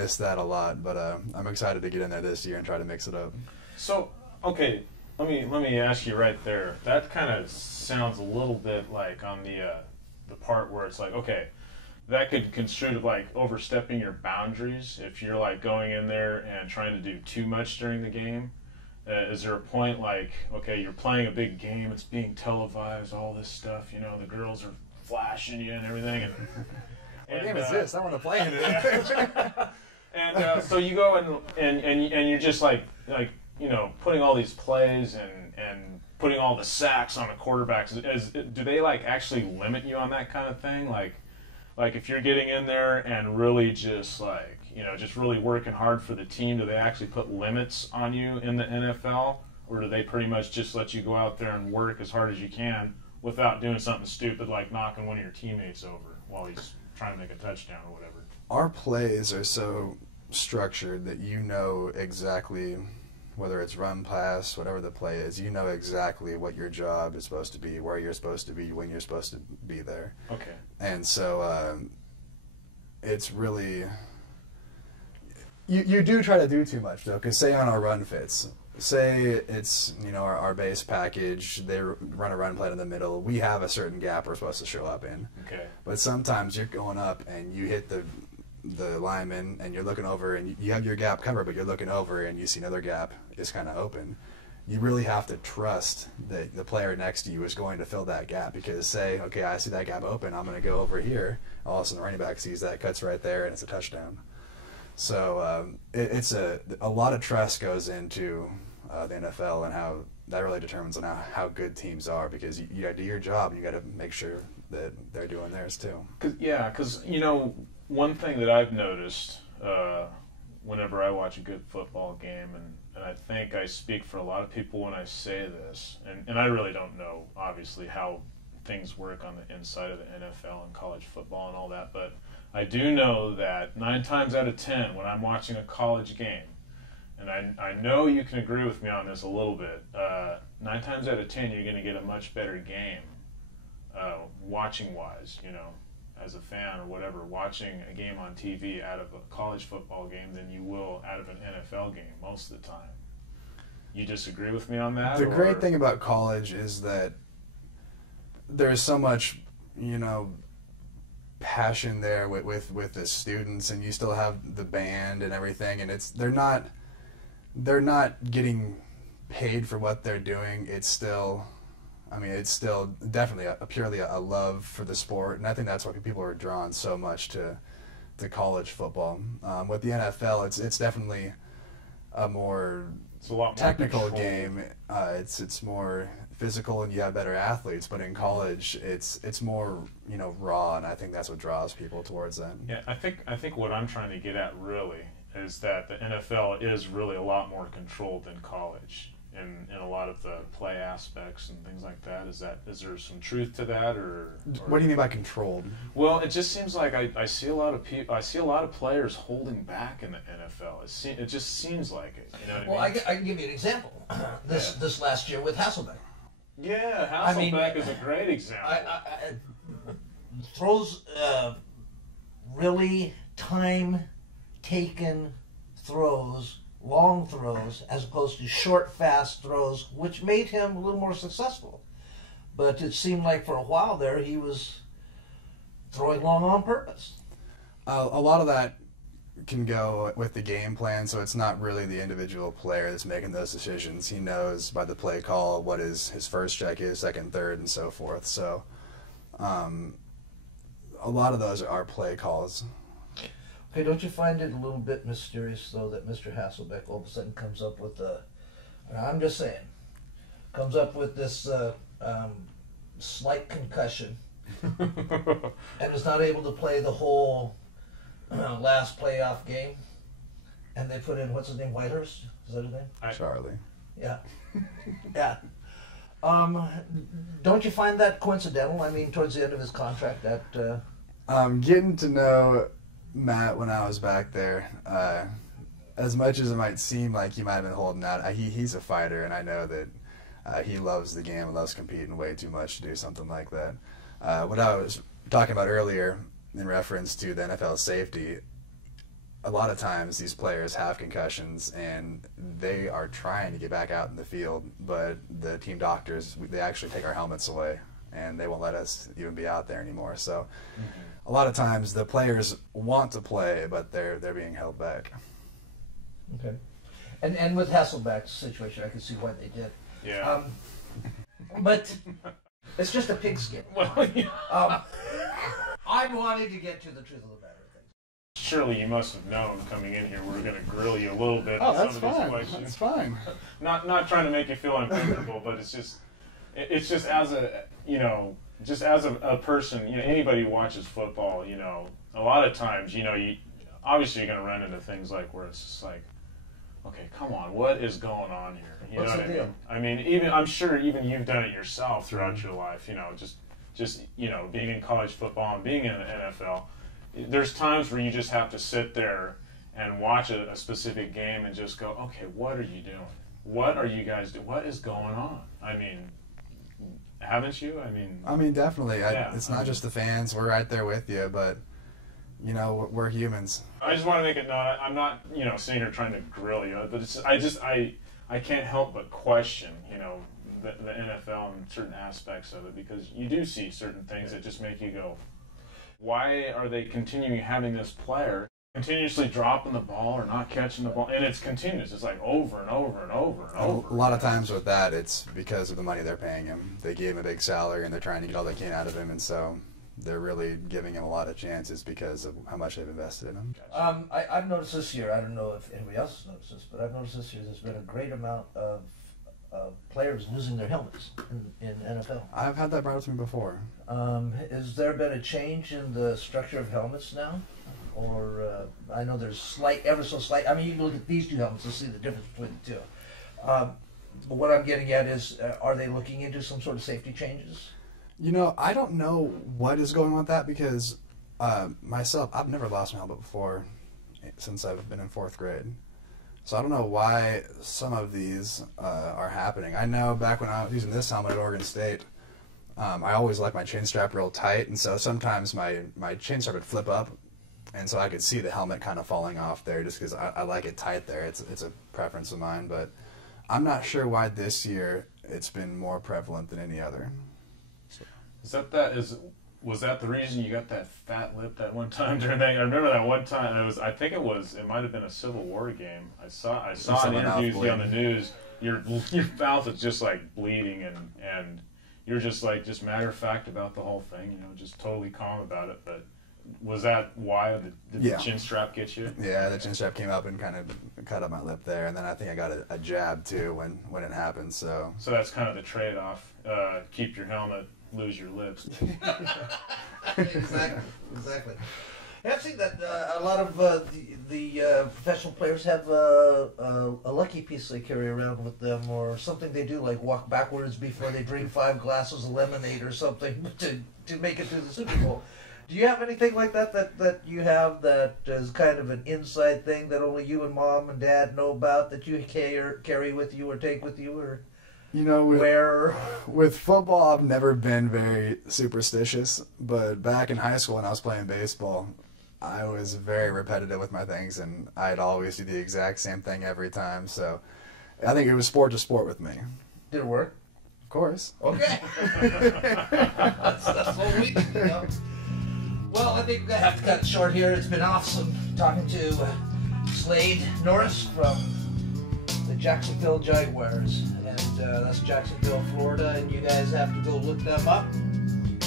miss that a lot, but I'm excited to get in there this year and try to mix it up. So, okay, let me ask you right there. That kind of sounds a little bit like on the part where it's like, okay, that could construe to like overstepping your boundaries if you're like going in there and trying to do too much during the game. Is there a point like, okay, you're playing a big game, it's being televised, all this stuff, you know, the girls are flashing you and everything, and what game is this? I want to play in it. And so you go and you're just like you know, putting all these plays and putting all the sacks on the quarterbacks. Do they like actually limit you on that kind of thing? Like if you're getting in there and really just like, you know, just really working hard for the team, do they actually put limits on you in the NFL, or do they pretty much just let you go out there and work as hard as you can without doing something stupid like knocking one of your teammates over while he's trying to make a touchdown or whatever? Our plays are so structured that you know exactly, whether it's run, pass, whatever the play is, you know exactly what your job is supposed to be, where you're supposed to be, when you're supposed to be there. Okay. And so it's really, you do try to do too much, though, because say on our run fits, say it's, you know, our base package, they run a run play in the middle, we have a certain gap we're supposed to show up in. Okay. But sometimes you're going up and you hit the lineman and you're looking over and you have your gap covered, but you're looking over and you see another gap is kind of open. You really have to trust that the player next to you is going to fill that gap, because say, okay, I see that gap open, I'm going to go over here. All of a sudden the running back sees that, cuts right there, and it's a touchdown. So it's a lot of trust goes into the NFL, and how that really determines on how good teams are, because you got to do your job and you got to make sure that they're doing theirs too. Because you know, one thing that I've noticed whenever I watch a good football game, and I think I speak for a lot of people when I say this, and I really don't know, obviously, how things work on the inside of the NFL and college football and all that, but I do know that 9 times out of 10 when I'm watching a college game, and I know you can agree with me on this a little bit, 9 times out of 10 you're going to get a much better game watching-wise, you know, as a fan or whatever, watching a game on TV out of a college football game than you will out of an NFL game most of the time. You disagree with me on that? The great thing about college is that there's so much, you know, passion there with the students, and you still have the band and everything, and they're not getting paid for what they're doing. It's still, I mean, it's still definitely purely a love for the sport, and I think that's why people are drawn so much to college football. With the NFL, it's definitely a more technical game. It's more physical, and you have better athletes. But in college, it's more, you know, raw, and I think that's what draws people towards that. Yeah, I think what I'm trying to get at really is that the NFL is really a lot more controlled than college in a lot of the play aspects and things like that. Is there some truth to that, or what do you mean by controlled? Well, it just seems like I see a lot of people. I see a lot of players holding back in the NFL. It just seems like it. You know what I mean? I can give you an example. This last year with Hasselbeck. Yeah, Hasselbeck is a great example. Throws really time-taken throws, long throws, as opposed to short, fast throws, which made him a little more successful. But it seemed like for a while there he was throwing long on purpose. A lot of that can go with the game plan, so it's not really the individual player that's making those decisions. He knows by the play call what his first check is, second, third, and so forth. So a lot of those are play calls. Okay, don't you find it a little bit mysterious, though, that Mr. Hasselbeck all of a sudden comes up with I'm just saying, comes up with this slight concussion and is not able to play the whole last playoff game, and they put in, what's his name, Whitehurst? Is that his name? Charlie. Yeah. Yeah. Don't you find that coincidental? I mean, towards the end of his contract, that... Getting to know Matt when I was back there, as much as it might seem like he might have been holding out, he's a fighter, and I know that he loves the game and loves competing way too much to do something like that. What I was talking about earlier in reference to the NFL safety, a lot of times these players have concussions and they are trying to get back out in the field, but the team doctors, they actually take our helmets away and they won't let us even be out there anymore. So a lot of times the players want to play, but they're being held back. Okay. And with Hasselbeck's situation, I can see why they did. Yeah. But it's just a pigskin. Well, yeah. I'm wanting to get to the truth of the matter. Surely you must have known coming in here we were going to grill you a little bit Oh, on that's some of these fine. questions. That's fine. Not trying to make you feel uncomfortable, but it's just as a, you know, just as a person, you know, anybody who watches football, you know, a lot of times, you know, obviously you're going to run into things like where it's just like, okay, come on, what is going on here? You What's know the what I deal? mean? I mean, even I'm sure even you've done it yourself throughout your life, you know, just you know, being in college football and being in the NFL. There's times where you just have to sit there and watch a specific game and just go, okay, what are you doing? What are you guys doing? What is going on? I mean, haven't you? I mean, definitely. Yeah, It's not just the fans. We're right there with you, but, you know, we're humans. I just want to make it known. I'm not, you know, sitting here trying to grill you, but I can't help but question, you know, the NFL and certain aspects of it, because you do see certain things that just make you go, why are they continuing having this player continuously dropping the ball or not catching the ball? And it's continuous. It's like over and over and over and over. A lot of times with that, it's because of the money they're paying him. They gave him a big salary, and they're trying to get all they can out of him, and so they're really giving him a lot of chances because of how much they've invested in him. I've noticed this year, I don't know if anybody else has noticed this, but I've noticed this year there's been a great amount of players losing their helmets in NFL. I've had that brought up to me before. Has there been a change in the structure of helmets now? Or I know there's ever so slight. I mean, you can look at these two helmets and see the difference between the two. But what I'm getting at is, are they looking into some sort of safety changes? You know, I don't know what is going on with that because myself, I've never lost my helmet before since I've been in 4th grade. So I don't know why some of these are happening. I know back when I was using this helmet at Oregon State, I always liked my chin strap real tight, and so sometimes my chin strap would flip up, and so I could see the helmet kind of falling off there just because I like it tight there. It's a preference of mine, but I'm not sure why this year it's been more prevalent than any other. So. Was that the reason you got that fat lip that one time during that? I remember that one time. I think it might have been a Civil War game. I saw in interviews on the news. Your mouth is just like bleeding, and you're just matter of fact about the whole thing. You know, just totally calm about it. But was that why did the chin strap get you? Yeah, the chin strap came up and kind of cut up my lip there, and then I think I got a jab too when it happened. So that's kind of the trade-off. Keep your helmet. Lose your lips. Exactly. I've seen that a lot of the professional players have a lucky piece they carry around with them, or something they do, like walk backwards before they drink 5 glasses of lemonade or something to make it to the Super Bowl. Do you have anything like that you have that is kind of an inside thing that only you and Mom and Dad know about, that you carry with you or take with you, or? You know, with football, I've never been very superstitious, but back in high school when I was playing baseball, I was very repetitive with my things, and I'd always do the exact same thing every time, so I think it was sport to sport with me. Did it work? Of course. Okay. that's what we do, you know? Well, I think I have to cut it short here. It's been awesome talking to Slade Norris from the Jacksonville Jaguars, and that's Jacksonville, Florida, and you guys have to go look them up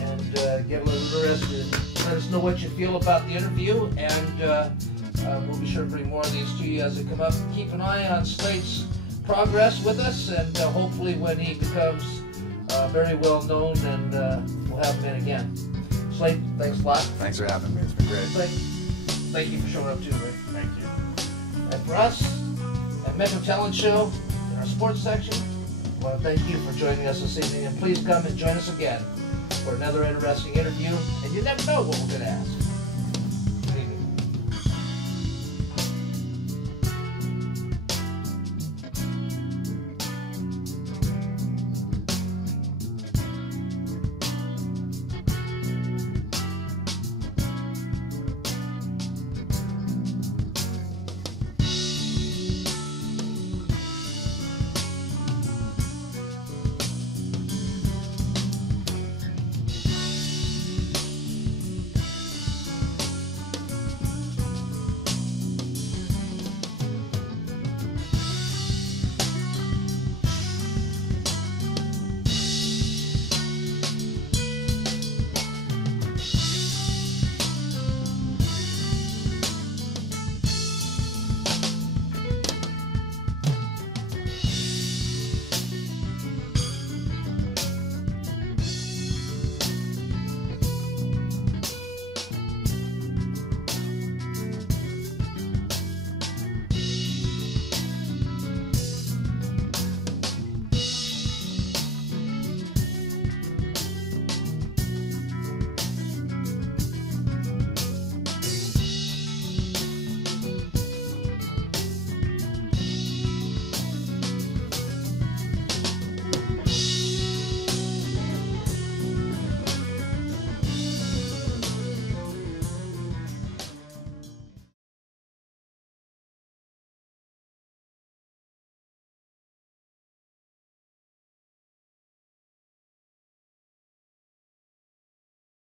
and get a little interested. Let us know what you feel about the interview, and we'll be sure to bring more of these to you as they come up. Keep an eye on Slade's progress with us, and hopefully when he becomes very well known, and we'll have him in again. Slade, thanks a lot. Thanks for having me. It's been great. Thank you for showing up too, Rick. Thank you. And for us at Metro Talent Show in our sports section, I want to thank you for joining us this evening, and please come and join us again for another interesting interview, and you never know what we're going to ask.